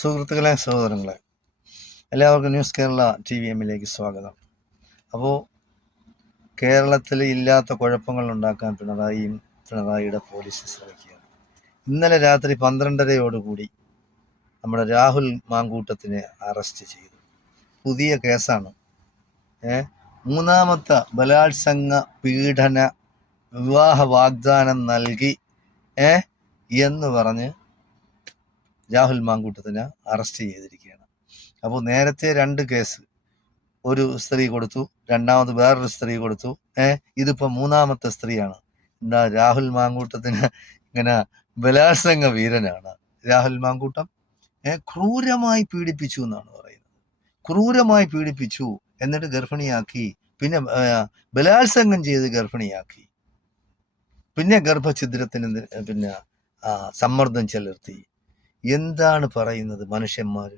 സുഹൃത്തുക്കളെ, സഹോദരങ്ങളെ, എല്ലാവർക്കും ന്യൂസ് കേരള TVM-ലേക്ക് സ്വാഗതം. അപ്പോൾ കേരളത്തിൽ ഇല്ലാത്ത കുഴപ്പങ്ങൾ ഉണ്ടാക്കാൻ പിണറായിയുടെ പോലീസ് ശ്രമിക്കുകയാണ്. ഇന്നലെ രാത്രി 12:30 നമ്മുടെ രാഹുൽ മാങ്കൂട്ടത്തിനെ അറസ്റ്റ് ചെയ്തു. പുതിയ കേസാണ്. മൂന്നാമത്തെ ബലാത്സംഗ പീഡന വിവാഹ വാഗ്ദാനം നൽകി എന്ന് പറഞ്ഞ് രാഹുൽ മാങ്കൂട്ടത്തിനെ അറസ്റ്റ് ചെയ്തിരിക്കുകയാണ്. അപ്പോൾ നേരത്തെ 2 കേസ്, ഒരു സ്ത്രീ കൊടുത്തു, രണ്ടാമത് വേറൊരു സ്ത്രീ കൊടുത്തു. ഇതിപ്പോ മൂന്നാമത്തെ സ്ത്രീയാണ്. എന്താ, രാഹുൽ മാങ്കൂട്ടത്തിന് ഇങ്ങനെ ബലാത്സംഗ വീരനാണ് രാഹുൽ മാങ്കൂട്ടം. ക്രൂരമായി പീഡിപ്പിച്ചു എന്നാണ് പറയുന്നത്. ക്രൂരമായി പീഡിപ്പിച്ചു, എന്നിട്ട് ഗർഭിണിയാക്കി, പിന്നെ ബലാത്സംഗം ചെയ്ത് ഗർഭിണിയാക്കി, പിന്നെ ഗർഭഛിദ്രത്തിന് പിന്നെ സമ്മർദ്ദം ചെലുത്തി. എന്താണ് പറയുന്നത് മനുഷ്യന്മാർ?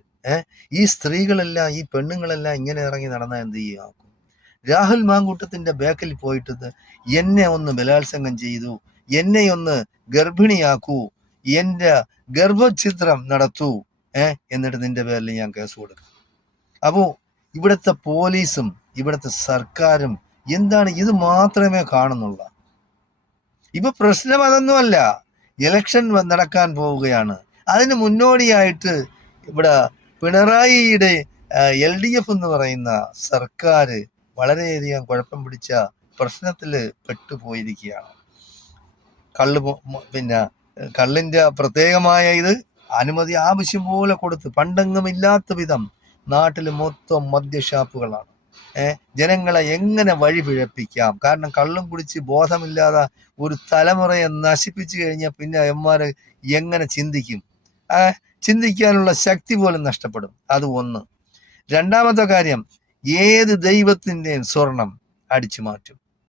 ഈ സ്ത്രീകളെല്ലാം, ഈ പെണ്ണുങ്ങളെല്ലാം ഇങ്ങനെ ഇറങ്ങി നടന്നാൽ എന്ത് ചെയ്യാക്കും? രാഹുൽ മാങ്കൂട്ടത്തിന്റെ ബാക്കിൽ പോയിട്ട് എന്നെ ഒന്ന് ബലാത്സംഗം ചെയ്തു, എന്നെ ഒന്ന് ഗർഭിണിയാക്കൂ, എന്റെ ഗർഭഛിദ്രം നടത്തൂ, എന്നിട്ട് നിന്റെ പേരിൽ ഞാൻ കേസ് കൊടുക്കും. അപ്പോ ഇവിടുത്തെ പോലീസും ഇവിടുത്തെ സർക്കാരും എന്താണ് ഇത് മാത്രമേ കാണുന്നുള്ളൂ? ഇപ്പൊ പ്രശ്നം അതൊന്നുമല്ല. ഇലക്ഷൻ നടക്കാൻ പോവുകയാണ്. അതിന് മുന്നോടിയായിട്ട് ഇവിടെ പിണറായിയുടെ LDF എന്ന് പറയുന്ന സർക്കാർ വളരെയധികം കുഴപ്പം പിടിച്ച പ്രശ്നത്തിൽ പെട്ടുപോയിരിക്കുകയാണ്. കള്ളിന്റെ പ്രത്യേകമായ ഇത് അനുമതി ആവശ്യം പോലെ കൊടുത്ത്, പണ്ടെങ്ങും ഇല്ലാത്ത വിധം നാട്ടിൽ മൊത്തം മദ്യഷാപ്പുകളാണ്. ജനങ്ങളെ എങ്ങനെ വഴി പിഴപ്പിക്കാം? കാരണം കള്ളും കുടിച്ച് ബോധമില്ലാതെ ഒരു തലമുറയെ നശിപ്പിച്ചു കഴിഞ്ഞാൽ പിന്നെ അവന്മാര് എങ്ങനെ ചിന്തിക്കും? ചിന്തിക്കാനുള്ള ശക്തി പോലും നഷ്ടപ്പെടും. അത് ഒന്ന്. രണ്ടാമത്തെ കാര്യം, ഏത് ദൈവത്തിൻ്റെയും സ്വർണം അടിച്ചു മാറ്റും.